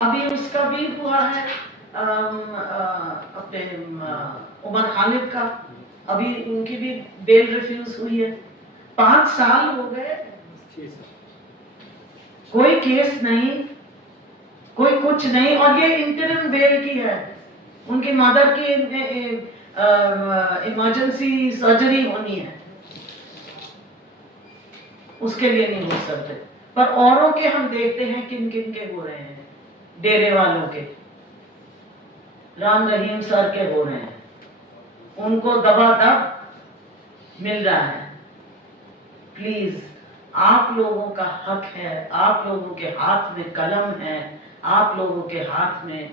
अभी उसका भी हुआ है अपने उमर खालिद का, अभी उनकी भी बेल रिफ्यूज हुई है। 5 साल हो गए, कोई केस नहीं, कोई कुछ नहीं। और ये इंटरिम बेल की है, उनकी मदर की इमरजेंसी सर्जरी होनी है, उसके लिए नहीं हो सकते। पर औरों के हम देखते हैं किन किन के हो रहे हैं। डेरे वालों के, राम रहीम सर के हो रहे हैं, उनको दबादब मिल रहा है। प्लीज, आप लोगों का हक है, आप लोगों के हाथ में कलम है, आप लोगों के हाथ में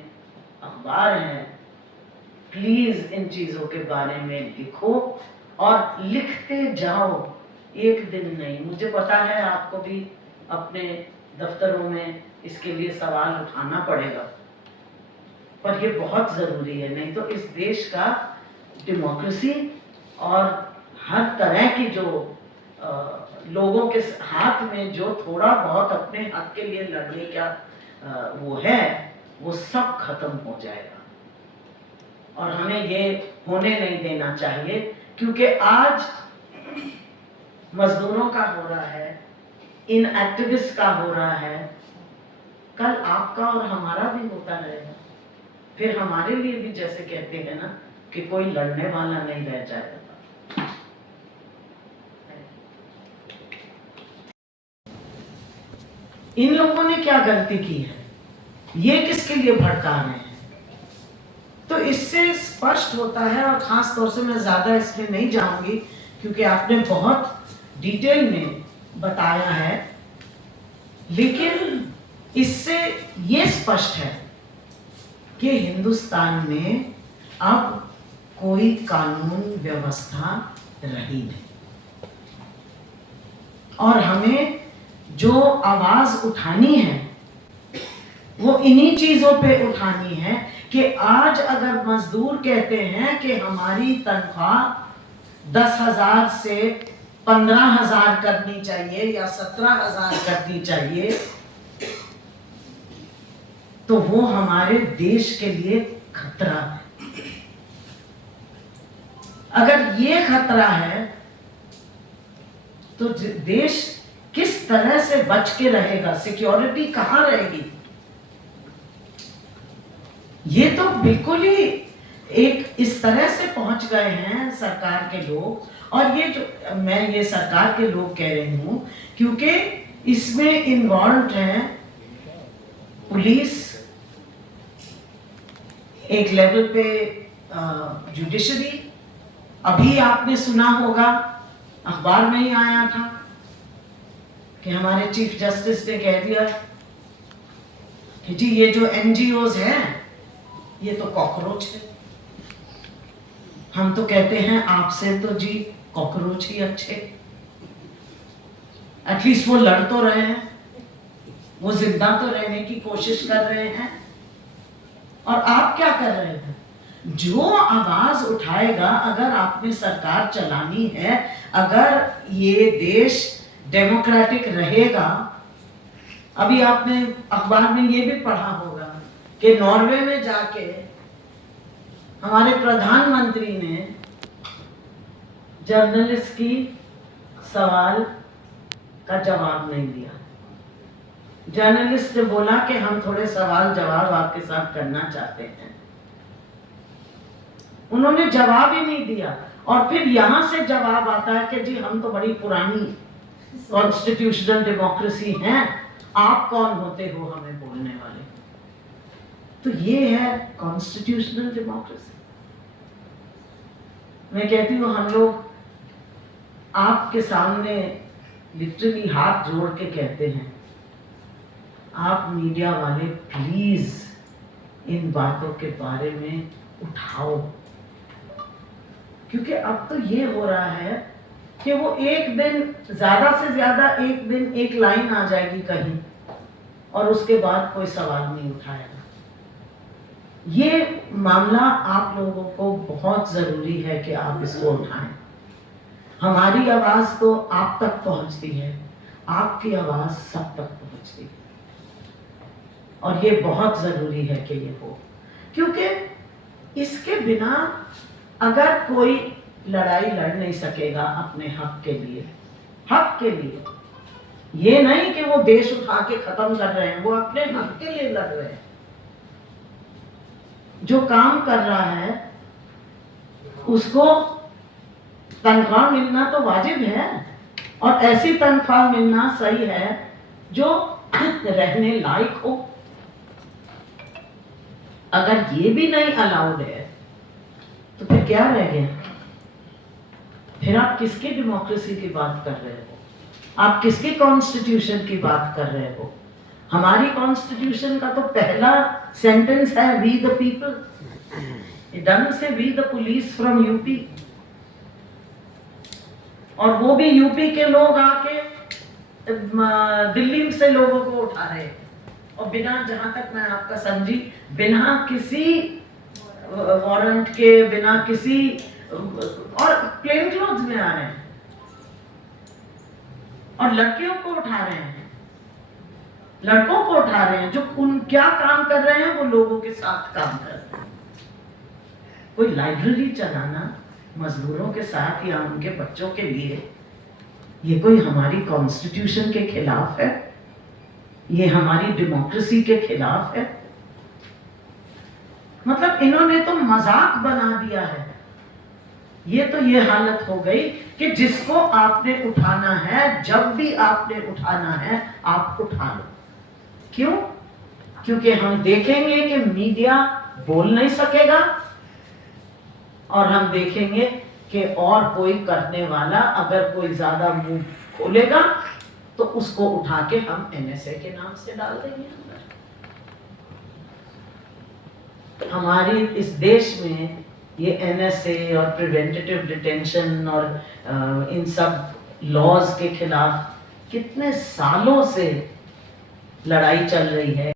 अखबार है। प्लीज इन चीजों के बारे में लिखो और लिखते जाओ, एक दिन नहीं। मुझे पता है आपको भी अपने दफ्तरों में इसके लिए सवाल उठाना पड़ेगा, पर ये बहुत जरूरी है। नहीं तो इस देश का डेमोक्रेसी और हर तरह की जो लोगों के हाथ में जो थोड़ा बहुत अपने हक के लिए लड़ने का वो है, वो सब खत्म हो जाएगा। और हमें ये होने नहीं देना चाहिए, क्योंकि आज मजदूरों का हो रहा है, इन एक्टिविस्ट का हो रहा है, कल आपका और हमारा भी होता रहेगा। फिर हमारे लिए भी जैसे कहते हैं ना कि कोई लड़ने वाला नहीं रह जाएगा। इन लोगों ने क्या गलती की है, ये किसके लिए भड़का रहे हैं? तो इससे स्पष्ट होता है, और खास तौर से मैं ज्यादा इसमें नहीं जाऊंगी क्योंकि आपने बहुत डिटेल में बताया है, लेकिन इससे ये स्पष्ट है कि हिंदुस्तान में अब कोई कानून व्यवस्था रही नहीं। और हमें जो आवाज उठानी है वो इन्हीं चीजों पे उठानी है कि आज अगर मजदूर कहते हैं कि हमारी तनख्वाह 10,000 से 15,000 करनी चाहिए या 17,000 करनी चाहिए, तो वो हमारे देश के लिए खतरा है। अगर ये खतरा है तो देश किस तरह से बच के रहेगा? सिक्योरिटी कहां रहेगी? ये तो बिल्कुल ही एक इस तरह से पहुंच गए हैं सरकार के लोग। और ये जो मैं ये सरकार के लोग कह रही हूं क्योंकि इसमें इन्वॉल्व है पुलिस, एक लेवल पे जुडिशरी। अभी आपने सुना होगा, अखबार में ही आया था कि हमारे चीफ जस्टिस ने कह दिया कि जी ये जो एनजीओज हैं ये तो कॉकरोच है। हम तो कहते हैं आपसे तो जी कॉकरोच ही अच्छे, एटलीस्ट वो लड़ तो रहे हैं, वो जिंदा तो रहने की कोशिश कर रहे हैं। और आप क्या कर रहे हैं? जो आवाज उठाएगा, अगर आपने सरकार चलानी है, अगर ये देश डेमोक्रेटिक रहेगा। अभी आपने अखबार में ये भी पढ़ा होगा कि नॉर्वे में जाके हमारे प्रधानमंत्री ने जर्नलिस्ट की सवाल का जवाब नहीं दिया। जर्नलिस्ट ने बोला कि हम थोड़े सवाल जवाब आपके साथ करना चाहते हैं। उन्होंने जवाब ही नहीं दिया। और फिर यहां से जवाब आता है कि जी हम तो बड़ी पुरानी कॉन्स्टिट्यूशनल डेमोक्रेसी हैं, आप कौन होते हो हमें बोलने वाले? तो ये है कॉन्स्टिट्यूशनल डेमोक्रेसी। मैं कहती हूँ हम लोग आपके सामने लिटरली हाथ जोड़ के कहते हैं, आप मीडिया वाले प्लीज इन बातों के बारे में उठाओ। क्योंकि अब तो ये हो रहा है कि वो एक दिन, ज्यादा से ज्यादा एक दिन एक लाइन आ जाएगी कहीं और उसके बाद कोई सवाल नहीं उठाएगा। ये मामला आप लोगों को बहुत जरूरी है कि आप इसको उठाएं। हमारी आवाज तो आप तक पहुंचती है, आपकी आवाज सब तक पहुंचती है। और ये बहुत ज़रूरी है कि ये हो, क्योंकि इसके बिना अगर कोई लड़ाई लड़ नहीं सकेगा अपने हक के लिए, हक के लिए, ये नहीं कि वो देश उठा के खत्म कर रहे हैं, वो अपने हक के लिए लड़ रहे हैं। जो काम कर रहा है उसको तनख्वाह मिलना तो वाजिब है, और ऐसी तनख्वाह मिलना सही है जो रहने लायक हो। अगर ये भी नहीं अलाउड है तो फिर क्या रह गया? फिर आप किसकी डेमोक्रेसी की बात कर रहे हो? आप किसकी कॉन्स्टिट्यूशन की बात कर रहे हो? हमारी कॉन्स्टिट्यूशन का तो पहला सेंटेंस है we the people. It doesn't say we the police from UP. और वो भी यूपी के लोग आके दिल्ली से लोगों को उठा रहे हैं, और बिना, जहां तक मैं आपका समझी, बिना किसी वारंट के, बिना किसी, और प्लेन क्लोथ्स में आ रहे हैं और लड़कियों को उठा रहे हैं, लड़कों को उठा रहे हैं। जो उन क्या काम कर रहे हैं वो लोगों के साथ काम कर रहे हैं। कोई लाइब्रेरी चलाना मजदूरों के साथ या उनके बच्चों के लिए, ये कोई हमारी कॉन्स्टिट्यूशन के खिलाफ है? ये हमारी डेमोक्रेसी के खिलाफ है? मतलब इन्होंने तो मजाक बना दिया है। ये तो ये हालत हो गई कि जिसको आपने उठाना है, जब भी आपने उठाना है, आप उठा लो। क्यों? क्योंकि हम देखेंगे कि मीडिया बोल नहीं सकेगा, और हम देखेंगे कि और कोई करने वाला अगर कोई ज्यादा मुंह खोलेगा तो उसको उठा के हम एनएसए के नाम से डाल देंगे अंदर। हमारी इस देश में ये एनएसए और प्रिवेंटिव डिटेंशन और इन सब लॉज के खिलाफ कितने सालों से लड़ाई चल रही है।